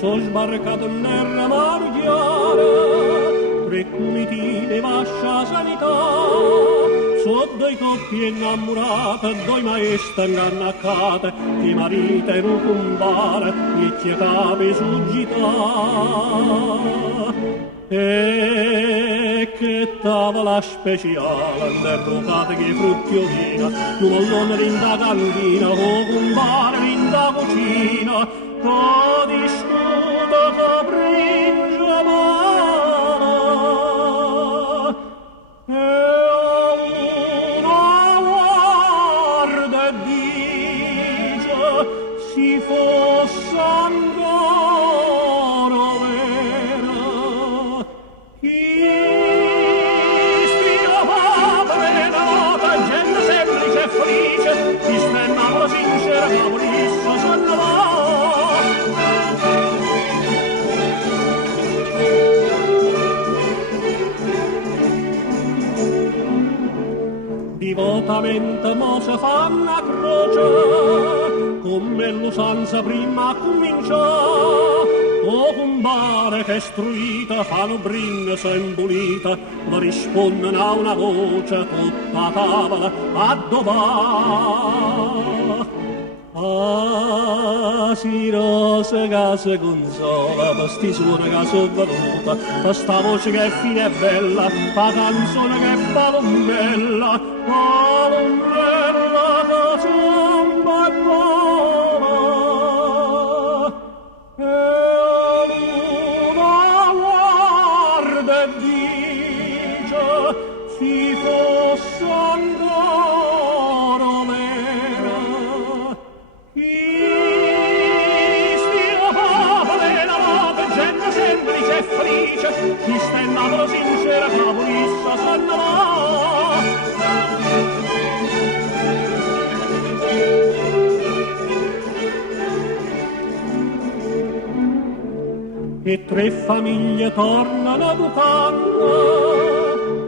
so sbarcato nella marghiara, tre comitine vascia sanità, so due coppie innamorate, due maestre ingannaccate, che marito e non compare, e che capi suggita. E che tavola speciale, interrogate che fruttiolina, non allora rinda cantina, o compare rinda cucina, che discuto che bringe male. E una guarda e dice, si fosse ancora vera, chi stia avvelenata, gente semplice e felice, chi sta innamora sincera, capolissa s'annava. Divotamente mo se fa una croce, come l'usanza prima cominciò. O compare che istruita, fa un brindisi imbulita, ma rispondono a una voce tutta a tavola, a dov'à? Ah, si rosa che si consola, per sti suoni che sono venuta, per sta voce che è fine e bella, per canzone che è palombella, palombella che zomba e vola. E luna guarda e dice, si fosse ancora vera, semplice e felice, chi sta innamora sincera, capolissa s'annava. E tre famiglie tornano a Bucanna,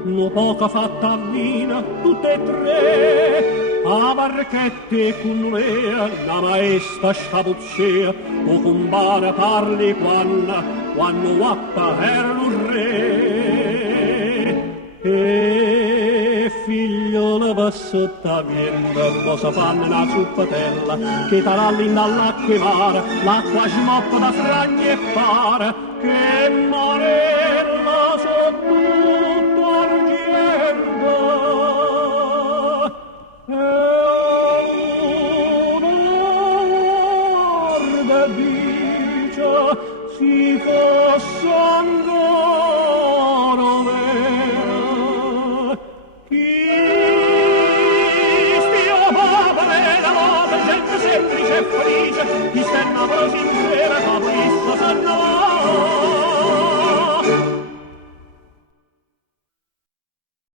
no poca fatta vina, tutte e tre, a barchette con lea, la maestra scapuzzea, o compare parli quando guappa era un re. E figliola va sotto a vienda, cosa fanno una zuppatella, che taralli dall'acqua e mare, l'acqua smoppa da fragni e pare, che marella sotto tutto argento. E una guarda dice, si fosse ancora